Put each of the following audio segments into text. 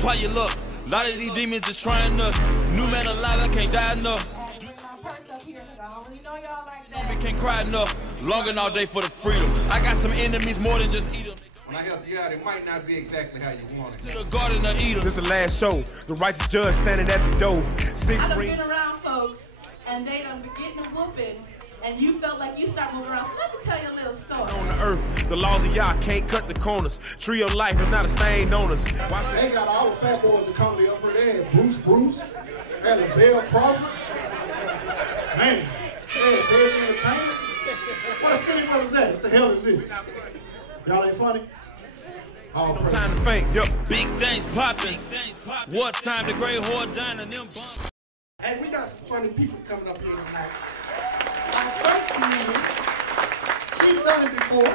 Try your luck. A lot of these demons just trying us. New man alive, I can't die enough. Bring my purse up here because I don't really know y'all like that. We can't cry enough. Longing all day for the freedom. I got some enemies more than just eat them. When I help you out, it might not be exactly how you want it. To the garden of Eden. This is the last show. The righteous judge standing at the door. I done been around folks, and they done been getting a whooping, and you felt like you start moving around. So let me tell you a little story. On the earth, the laws of Yah can't cut the corners. Tree of life is not a stain on us. They got all the fat boys of comedy up there. Bruce, and Lavelle Crawford. Man, they had Said the Entertainer. What a skinny brothers at? What the hell is this? Y'all ain't funny? No time to faint, yup. Big things popping. What time the great whore dine and them bump. Hey, we got some funny people coming up here tonight. Our first comedian, she's done it before.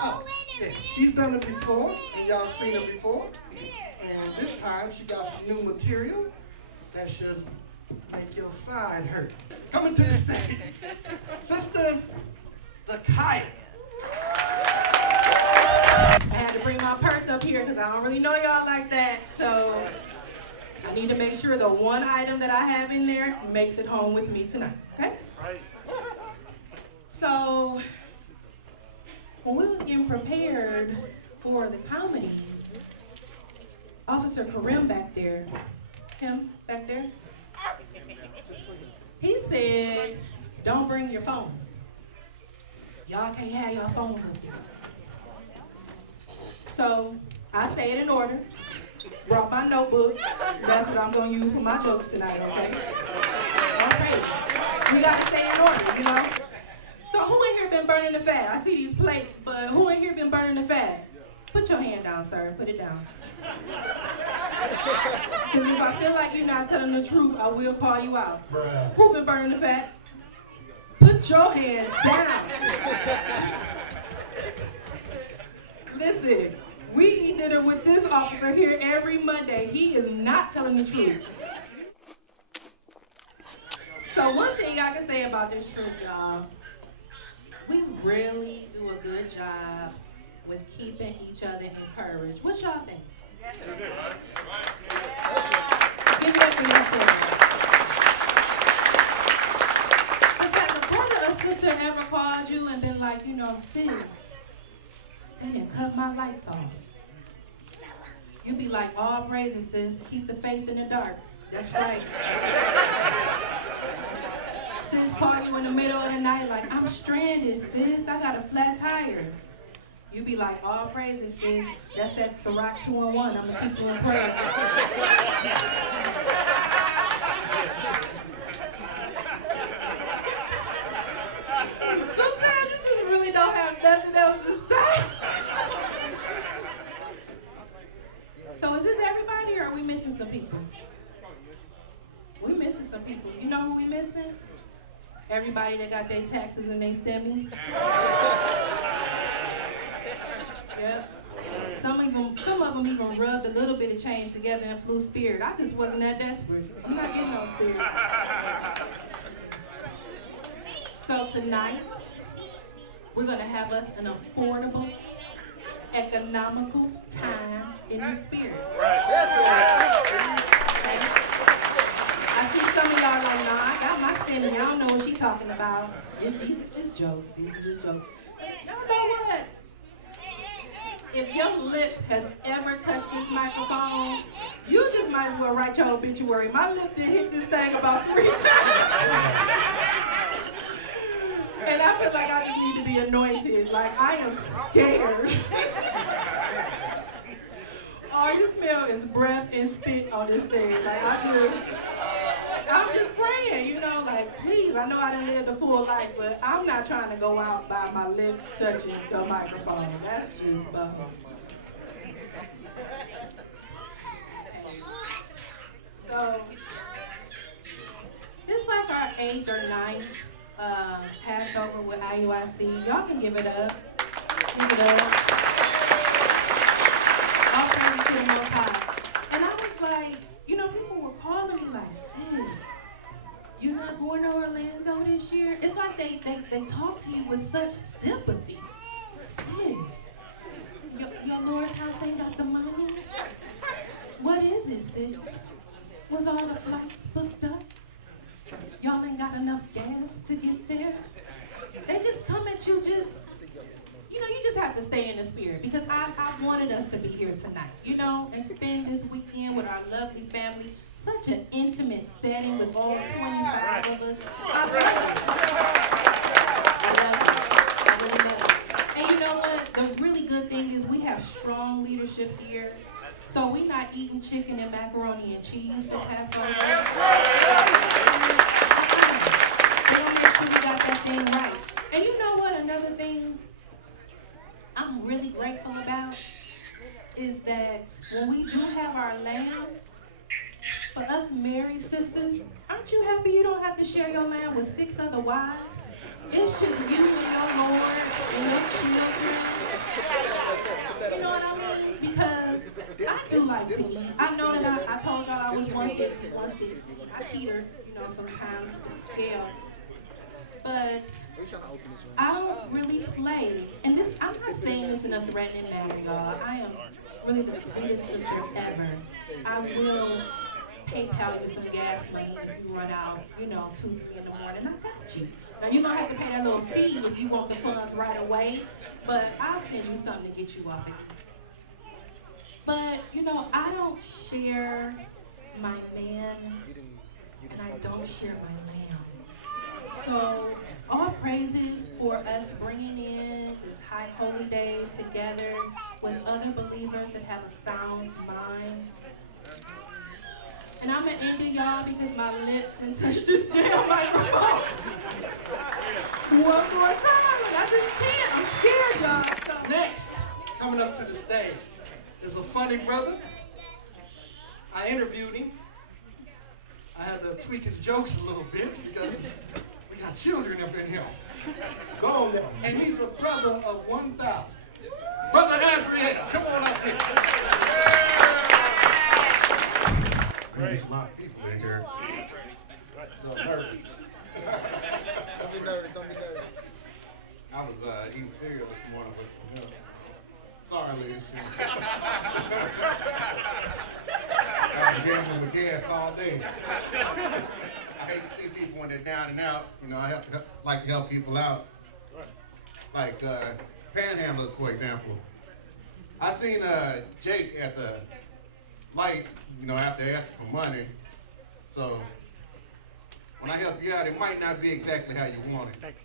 Oh, yeah, she's done it before, and y'all seen her before. And this time, she got some new material that should make your side hurt. Coming to the stage, Sister Zakaya. I had to bring my purse up here because I don't really know y'all like that. So I need to make sure the one item that I have in there makes it home with me tonight, okay? Right. So when we were getting prepared for the comedy, Officer Karim back there, he said, don't bring your phone. Y'all can't have your phones up here. So I stayed in order, brought my notebook. That's what I'm going to use for my jokes tonight, okay? All right. We got to stay in order, you know? So who in here been burning the fat? I see these plates, but who in here been burning the fat? Put your hand down, sir. Put it down. Because if I feel like you're not telling the truth, I will call you out. Who been burning the fat? Put your hand down. Listen, we eat dinner with this officer here every Monday. He is not telling the truth. So one thing I can say about this truth, y'all, we really do a good job with keeping each other encouraged. What y'all think? Give it up for yourself. Has a brother or sister ever called you and been like, you know, sis, they didn't cut my lights off? You be like, all praises, sis, keep the faith in the dark. That's right. Sis call you in the middle of the night like, I'm stranded, sis, I got a flat tire. You be like, all praises, sis. That's that Ciroc 2-in-1. I'm gonna keep doing prayer. Sometimes you just really don't have nothing else to say. So is this everybody, or are we missing some people? We missing some people. You know who we missing? Everybody that got their taxes and they STEMI. Yep. Some of them even rubbed a little bit of change together and flew Spirit. I just wasn't that desperate. I'm not getting no Spirit. So tonight, we're going to have us an affordable, economical time in the Spirit. Okay? I see some of y'all like, nah, I got my STEMI. Y'all don't know what she's talking about. These are just jokes. These are just jokes. Y'all know what? If your lip has ever touched this microphone, you just might as well write your obituary. My lip did hit this thing about 3 times. And I feel like I just need to be anointed. Like, I am scared. All you smell is breath and spit on this thing. Like, I'm just praying, you know, like, please, I know I didn't live the full life, but I'm not trying to go out by my lip touching the microphone. That's just bum. So, this is like our 8th or 9th Passover with IUIC. Y'all can give it up. Give it up. All praise to the Most High. And I was like, you know, people were calling me like, sis, you're not going to Orlando this year? It's like they talk to you with such sympathy. Sis, your Lord's house ain't got the money. 6? Was all the flights booked up? Y'all ain't got enough gas to get there? They just come at you you just have to stay in the spirit, because I wanted us to be here tonight, and spend this weekend with our lovely family. Such an intimate setting with all 25 of us. I love it. And you know what? The really good thing is we have strong leadership here. So we're not eating chicken and macaroni and cheese for Passover. We're going to make sure we got that thing right. And you know what? Another thing I'm really grateful about is that when we do have our lamb, for us married sisters, aren't you happy you don't have to share your lamb with 6 other wives? It's just you and your Lord and your children. You know what I mean? Because I do like to eat. I know that I told y'all I was 150, 160. I teeter, sometimes with the scale. But I don't really play. And this, I'm not saying this in a threatening manner, y'all. I am really the sweetest sister ever. I will PayPal you some gas money if you run out, 2, 3 in the morning. I got you. Now, you're going to have to pay that little fee if you want the funds right away, but I'll send you something to get you off it. But, I don't share my man, and I don't share my lamb. So, all praises for us bringing in this high holy day together with other believers that have a sound mind. And I'm going to end it, y'all, because my lip didn't touch this damn microphone. One more time, and I just can't. I'm scared, y'all. So. Next, coming up to the stage, is a funny brother. I interviewed him. I had to tweak his jokes a little bit because we got children up in here. Go on now. And he's a brother of 1,000. Brother Azriel, come on up here. There's a lot of people in here. So nervous. Don't be nervous, don't be nervous. I was eating cereal this morning with some milk. Sorry, ladies. I've been gambling with gas all day. I hate to see people when they're down and out. I like to help people out. Like panhandlers, for example. I seen Jake at the light, after asking for money. So when I help you out, it might not be exactly how you want it.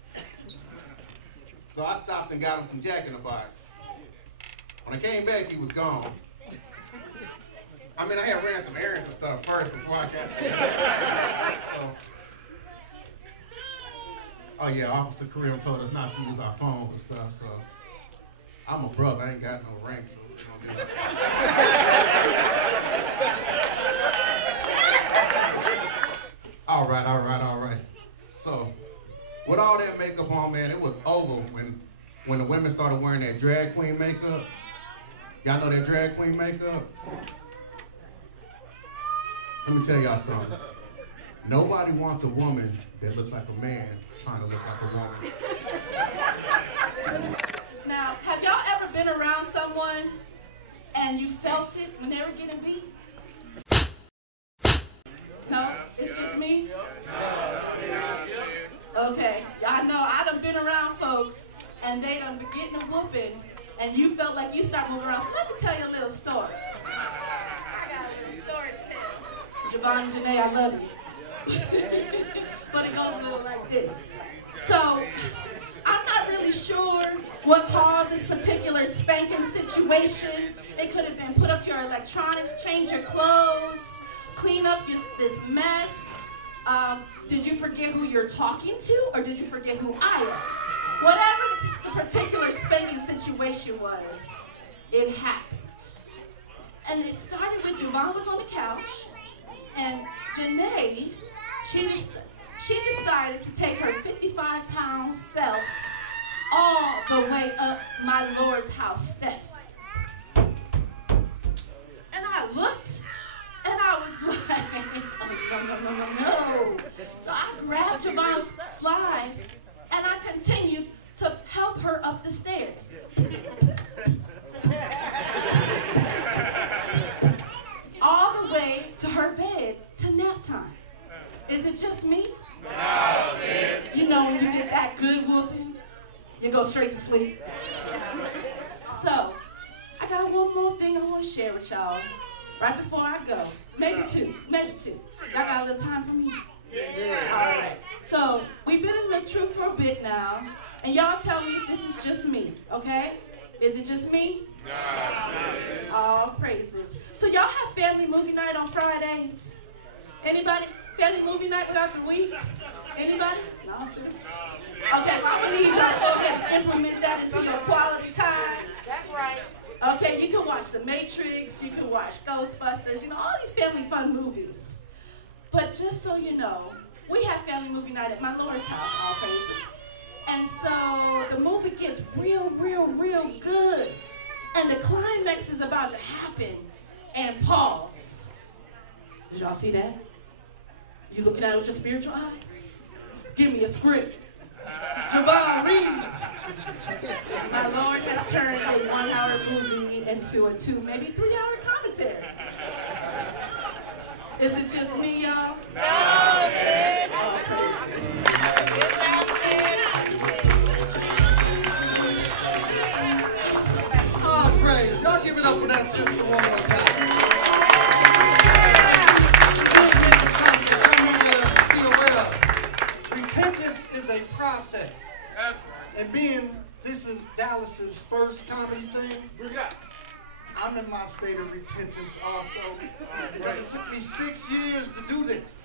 So I stopped and got him some Jack in the Box. When I came back, he was gone. I had ran some errands and stuff first before I got there. So, oh yeah, Officer Kareem told us not to use our phones and stuff, so I'm a brother, I ain't got no rank, so All right. So, with all that makeup on, man, it was over when the women started wearing that drag queen makeup. Y'all know that drag queen makeup? Let me tell y'all something. Nobody wants a woman that looks like a man trying to look like a woman. Now, have y'all ever been around someone and you felt it when they were getting beat? No? It's just me? Okay. I know I done been around folks and they done been getting a whooping and you felt like you start moving around. So let me tell you a little story. I got a little story to tell. Javon and Janae, I love you. But it goes a little like this. So, I'm not really sure what caused this particular spanking situation. It could have been put up your electronics, change your clothes, clean up this mess. Did you forget who you're talking to, or did you forget who I am? Whatever the particular spanking situation was, it happened. And it started with Javon was on the couch, and Janae, she decided to take her 55-pound self all the way up my Lord's house steps. And I looked, and I was like, oh, no. So I grabbed Javon's slide, and I continued to help her up the stairs. All the way go straight to sleep. So, I got one more thing I want to share with y'all right before I go. Maybe two. Y'all got a little time for me? Yeah. All right. So, we've been in the truth for a bit now, and y'all tell me if this is just me, okay? Is it just me? No. All praises. So, y'all have family movie night on Fridays? Anybody? Family movie night without the week? Anybody? No, sis? Okay, well, I'm going to need y'all to go ahead and implement that into your quality time. That's right. Okay, you can watch The Matrix, you can watch Ghostbusters, you know, all these family fun movies. But just so you know, we have family movie night at my Lord's house, all praises. And so the movie gets real good. And the climax is about to happen. And pause. Did y'all see that? You looking at it with your spiritual eyes? Give me a script. Javon, read. My Lord has turned a 1-hour movie into a 2, maybe 3-hour commentary. Is it just me, y'all? No, sis. Oh, praise. Y'all give it up for that sister one more time. Repentance is a process. And being this is Dallas's first comedy thing, I'm in my state of repentance also. Because it took me 6 years to do this.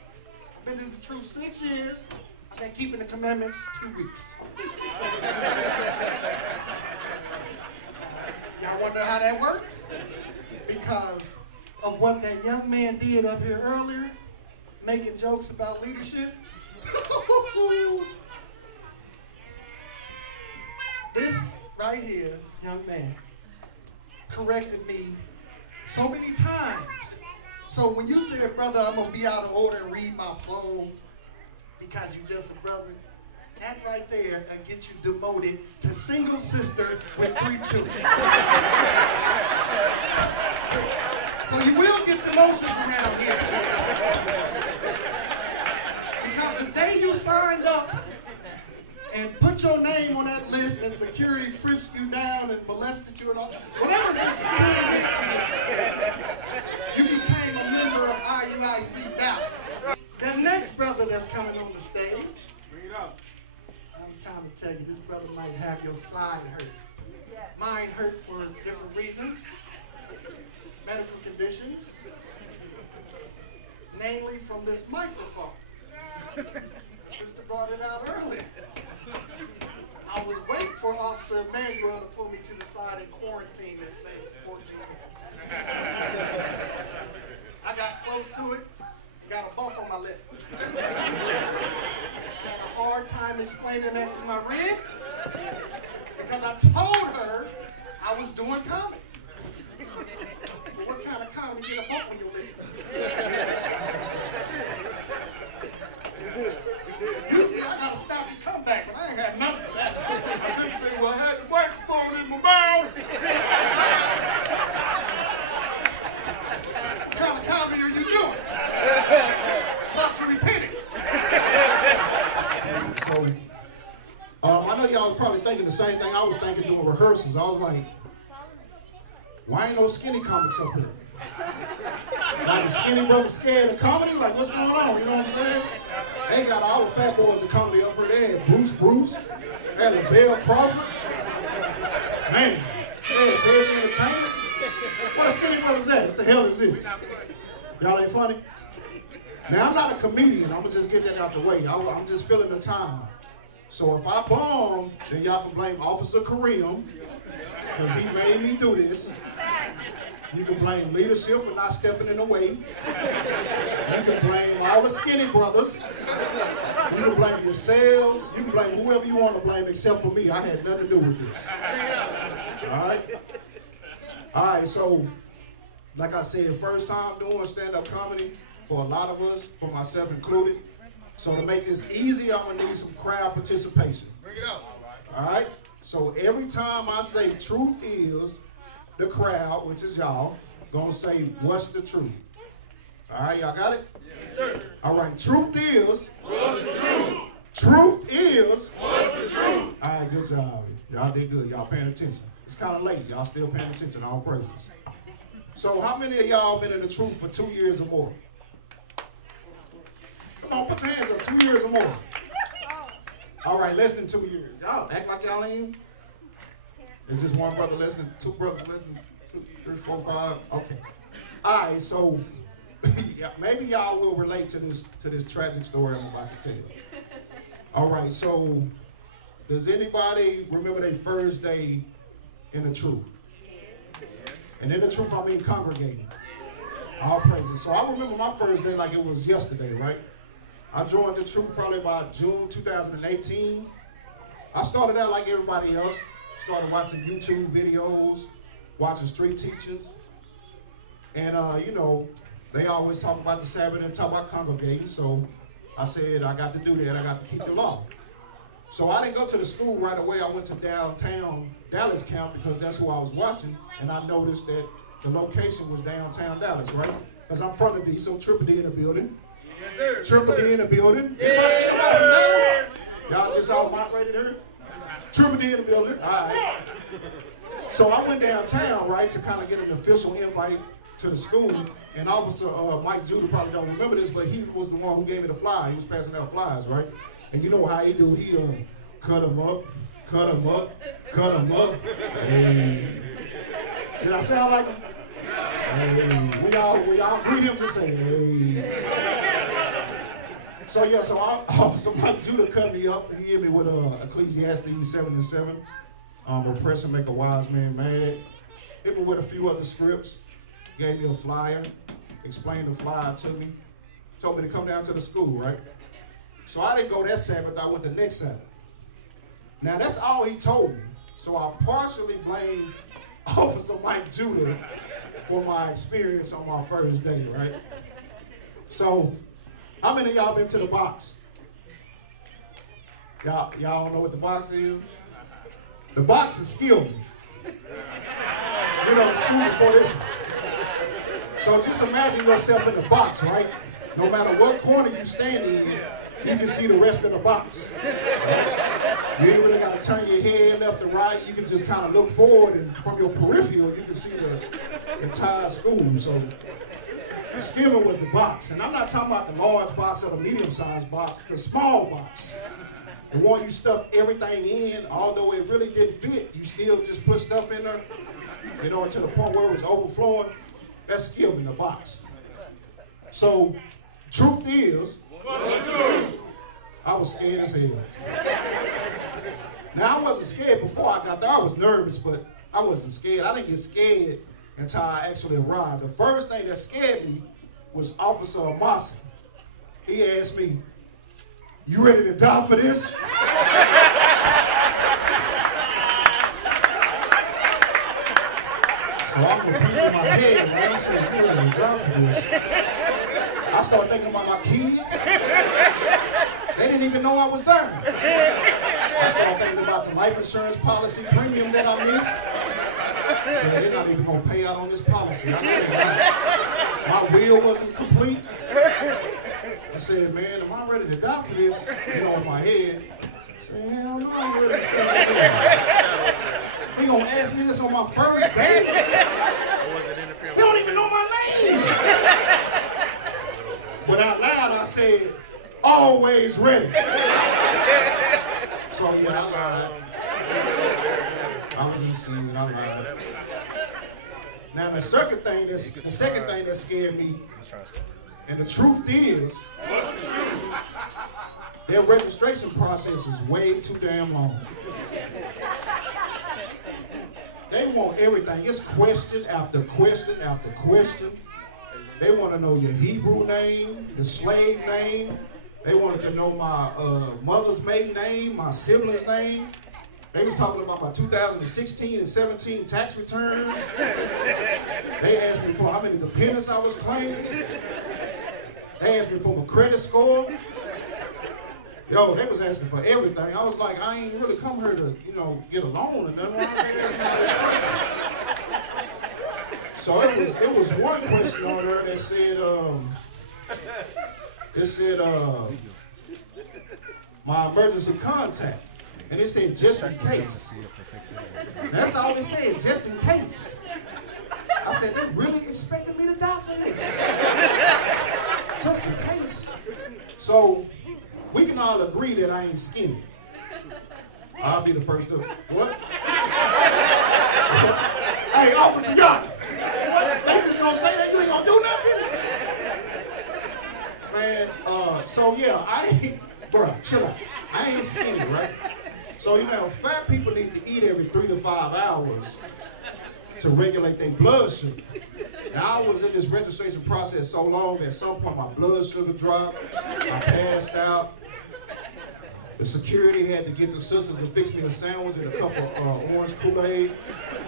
I've been in the truth 6 years. I've been keeping the commandments 2 weeks. Y'all wonder how that worked? Because of what that young man did up here earlier, making jokes about leadership. This right here, young man, corrected me so many times. So when you said, brother, I'm going to be out of order and read my phone because you're just a brother, that right there will get you demoted to single sister with 3 children. So you will get demotions around here. Because the day you signed up and put your name on that list and security frisked you down and molested you and all, whatever the security did to you, you became a member of IUIC Dallas. The next brother that's coming on the stage, bring it up. I'm trying to tell you, this brother might have your side hurt. Mine hurt for different reasons, medical conditions, namely from this microphone. Sister brought it out earlier. I was waiting for Officer Lemuel to pull me to the side and quarantine this thing for 14 minutes. I got close to it and got a bump on my lip. I had a hard time explaining that to my rib because I told her I was doing comedy. But what kind of comedy get a bump on your lip? Usually I gotta stop and come back, but I ain't had nothing for that. I couldn't say, well, I had the microphone in my mouth. What kind of comedy are you doing? I thought you repented. So, I know y'all was probably thinking the same thing I was thinking doing rehearsals. I was like, why ain't no skinny comics up here? Like the skinny brother scared of comedy? Like, what's going on? You know what I'm saying? They got all the fat boys of comedy up here. They had Bruce, they had LaBelle Crawford. Man, they had Cedric the Entertainer. What the skinny brothers at? What the hell is this? Y'all ain't funny? Now, I'm not a comedian. I'm going to just get that out the way. I'm just filling the time. So if I bomb, then y'all can blame Officer Kareem because he made me do this. You can blame leadership for not stepping in the way. You can blame all the skinny brothers. You can blame yourselves. You can blame whoever you want to blame except for me. I had nothing to do with this. All right, so like I said, first time doing stand-up comedy for a lot of us, for myself included. So to make this easy, I'm going to need some crowd participation. Bring it up. All right? So every time I say truth is, the crowd, which is y'all, gonna say, what's the truth? All right, y'all got it? Yes, sir. All right, truth is. What's the truth? Truth is. What's the truth? All right, good job. Y'all did good. Y'all paying attention. It's kind of late. Y'all still paying attention. All praises. So how many of y'all been in the truth for 2 years or more? Come on, put your hands up. 2 years or more. All right, less than 2 years. Y'all act like y'all ain't. There's just one brother less than, two brothers less than 2, 3, 4, 5. Okay. All right, so maybe y'all will relate to this tragic story I'm about to tell. All right, so does anybody remember their first day in the truth? And in the truth, I mean congregating. All praises. So I remember my first day like it was yesterday, right? I joined the truth probably about June 2018. I started out like everybody else. Started watching YouTube videos, watching street teachings. And, you know, they always talk about the Sabbath and talk about congregating. So I said, I got to do that. I got to keep the law. So I didn't go to the school right away. I went to downtown Dallas camp because that's who I was watching. And I noticed that the location was downtown Dallas, right? Because I'm from the D, so Triple D in the building. Yes, sir. Triple D in the building. Anybody from Dallas? Y'all just all moderated here? Triple D in the building. All right. So I went downtown, right, to kind of get an official invite to the school. And Officer Mike Judah probably don't remember this, but he was the one who gave me the flyer. He was passing out flyers, right? And you know how he do. He cut them up, cut them up, cut them up. Hey. Did I sound like him? Hey. We all greet him to say, hey. So yeah, so Officer Mike Judah cut me up. He hit me with Ecclesiastes 7:7. Oppress and make a wise man mad. Hit me with a few other scripts. Gave me a flyer. Explained the flyer to me. Told me to come down to the school, right? So I didn't go that Sabbath. I went the next Sabbath. Now that's all he told me. So I partially blame Officer Mike Judah for my experience on my first day, right? So how many of y'all been to the box? Y'all don't know what the box is? The box has skilled me. You know, school before this one. So just imagine yourself in the box, right? No matter what corner you stand in, you can see the rest of the box. Right? You ain't really got to turn your head left or right. You can just kind of look forward, and from your peripheral, you can see the entire school. So skimming was the box. And I'm not talking about the large box or the medium-sized box, the small box. The one you stuff everything in, although it really didn't fit, you still just put stuff in there, you know, to the point where it was overflowing. That's skill in the box. So, truth is, I was scared as hell. Now, I wasn't scared before I got there. I was nervous, but I wasn't scared. I didn't get scared until I actually arrived. The first thing that scared me was Officer Amasa. He asked me, "You ready to die for this?" So I'm repeating in my head, man. I'm saying, "You ready to die for this?" I started thinking about my kids. They didn't even know I was there. I started thinking about the life insurance policy premium that I missed. So they're not even going to pay out on this policy. I know my will wasn't complete. I said, man, am I ready to die for this? You know, in my head. I said, hell no, I'm ready to die for this. They going to ask me this on my first day? They don't even know my name. But out loud, I said, always ready. So yeah, I lied. I was in sin, I lied. Now the second thing that scared me, and the truth is, their registration process is way too damn long. They want everything. It's question after question after question. They want to know your Hebrew name, the slave name. They wanted to know my mother's maiden name, my siblings' name. They was talking about my 2016 and 17 tax returns. They asked me for how many dependents I was claiming. They asked me for my credit score. Yo, they was asking for everything. I was like, I ain't really come here to, you know, get a loan or nothing. So it was one question on there that said, my emergency contact. And it said, just in case. That's all it said, just in case. I said, they really expected me to die for this? Just in case. So, we can all agree that I ain't skinny. I'll be the first to, what? Hey, Officer Young, what? They just gonna say that you ain't gonna do nothing? Man, so yeah, bruh, chill out. I ain't skinny, right? So, you know, fat people need to eat every 3 to 5 hours to regulate their blood sugar. Now, I was in this registration process so long that at some point my blood sugar dropped, I passed out. The security had to get the sisters to fix me a sandwich and a cup of orange Kool-Aid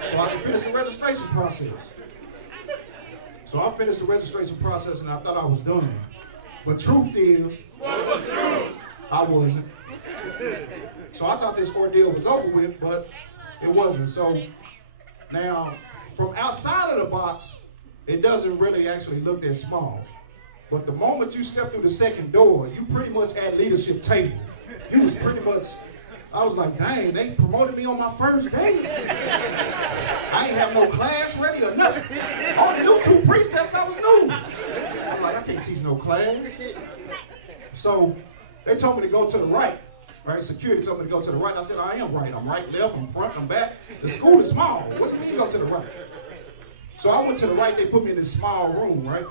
so I could finish the registration process. So I finished the registration process and I thought I was done. But truth is, I wasn't. So I thought this ordeal was over with, but it wasn't. So now, from outside of the box, it doesn't really actually look that small. But the moment you step through the second door, you pretty much at leadership table. You was pretty much, I was like, dang, they promoted me on my first day. I ain't have no class ready or nothing. I only knew 2 precepts, I was new. I was like, I can't teach no class. So they told me to go to the right. Right? Security told me to go to the right. I said, I am right. I'm right, left, I'm front, I'm back. The school is small. What do you mean go to the right? So I went to the right. They put me in this small room, right?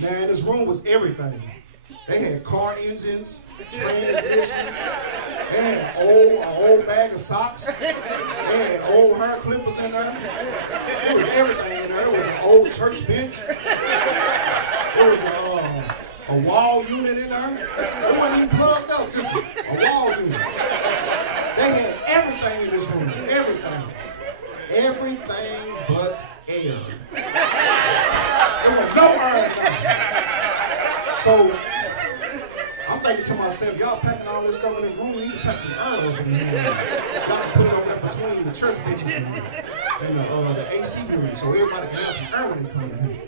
Man, this room was everything. They had car engines, transmissions. They had an old bag of socks. They had old hair clippers in there. There was everything in there. There was an old church bench. There was a wall unit in there. It wasn't even plugged up, just a wall unit. They had everything in this room, everything. Everything but air. There was no air in there. So, I'm thinking to myself, y'all packing all this stuff in this room, we need to pack some air over in here. Y'all can put it over between the church benches and the AC room so everybody can have some air when they come in here.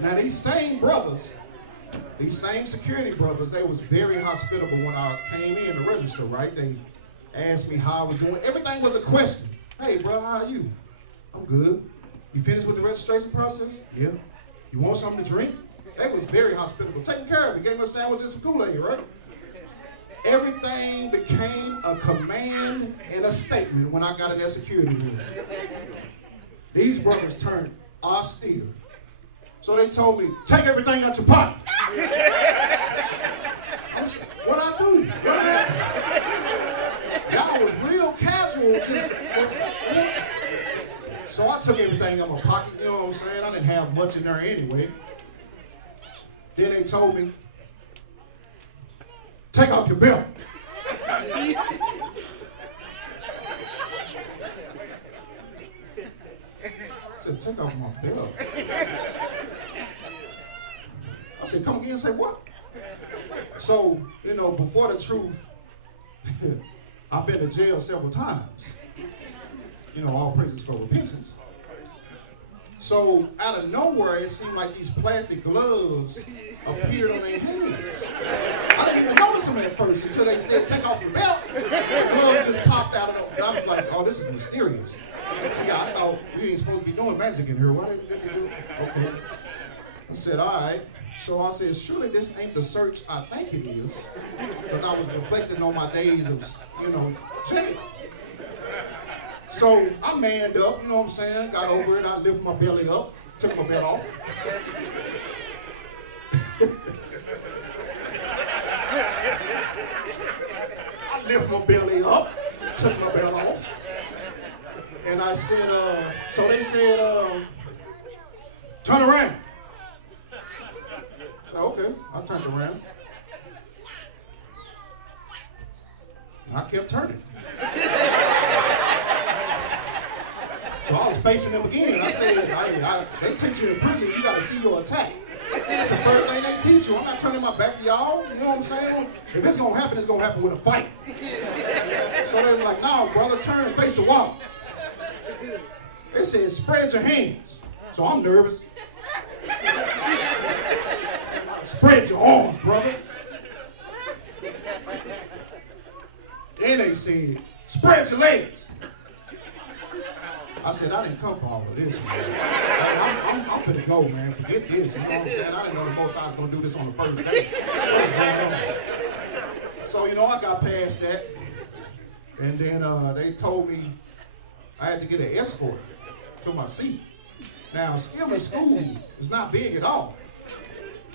Now, these same brothers, these same security brothers, they was very hospitable when I came in to register, right? They asked me how I was doing. Everything was a question. Hey, bro, how are you? I'm good. You finished with the registration process? Yeah. You want something to drink? They was very hospitable, taking care of me. Gave me a sandwich and some Kool-Aid, right? Everything became a command and a statement when I got in that security room. These brothers turned austere. So they told me, take everything out your pocket. What I do? What happened? Y'all was real casual. So I took everything out my pocket, you know what I'm saying? I didn't have much in there anyway. Then they told me, take off your belt. I said, take off my belt. I said, come again and say what? So, you know, before the truth, I've been to jail several times. You know, all praises for repentance. So, out of nowhere, it seemed like these plastic gloves appeared on their hands. I didn't even notice them at first until they said, take off your belt. The gloves just popped out of them. I was like, oh, this is mysterious. Yeah, I thought we ain't supposed to be doing magic in here. Why did they do? Okay. I said, all right. So I said, surely this ain't the search I think it is. Because I was reflecting on my days of, you know, jail. So I manned up, you know what I'm saying? Got over it, I lifted my belly up, took my belt off. I lift my belly up, took my belt off. And I said, so they said, turn around. I said, okay, I turned around. And I kept turning. So I was facing them again. I said, they teach you in prison, you got to see your attack. That's the first thing they teach you. I'm not turning my back to y'all. You know what I'm saying? If it's going to happen, it's going to happen with a fight. So they was like, no, brother, turn and face the wall. They said, spread your hands. So I'm nervous. Spread your arms, brother. Then they said, spread your legs. I said, I didn't come for all of this, man. I'm finna go, man. Forget this. You know what I'm saying? I didn't know the Most High was going to do this on the first day. What is going on? So, you know, I got past that. And then they told me I had to get an escort to my seat. Now, still in school is not big at all.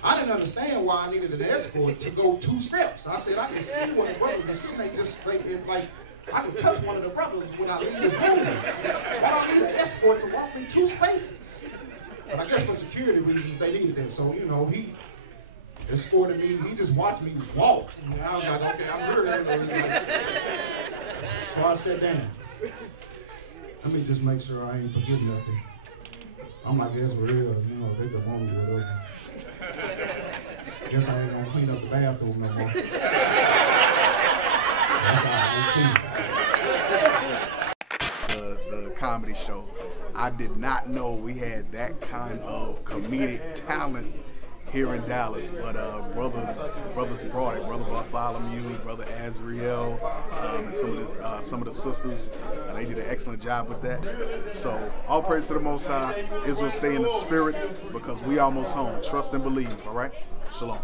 I didn't understand why I needed an escort to go 2 steps. I said, I can see what the brothers are seeing. They just, like, I can touch one of the brothers when I leave this room. I don't need an escort to walk me 2 spaces. But I guess for security reasons, they needed that. So, you know, he escorted me. He just watched me walk. And I was like, okay, I'm here. So I sat down. Let me just make sure I ain't forgetting nothing. I'm like, that's real. You know, they can want me whatever. Guess I ain't gonna clean up the bathroom no more. That's how I do too. The comedy show. I did not know we had that kind of comedic talent here in Dallas, but brothers brought it. Brother Bartholomew, Brother Azriel, and some of the sisters. They did an excellent job with that. So all praise to the Most High. Israel, stay in the spirit because we almost home. Trust and believe. All right. Shalom.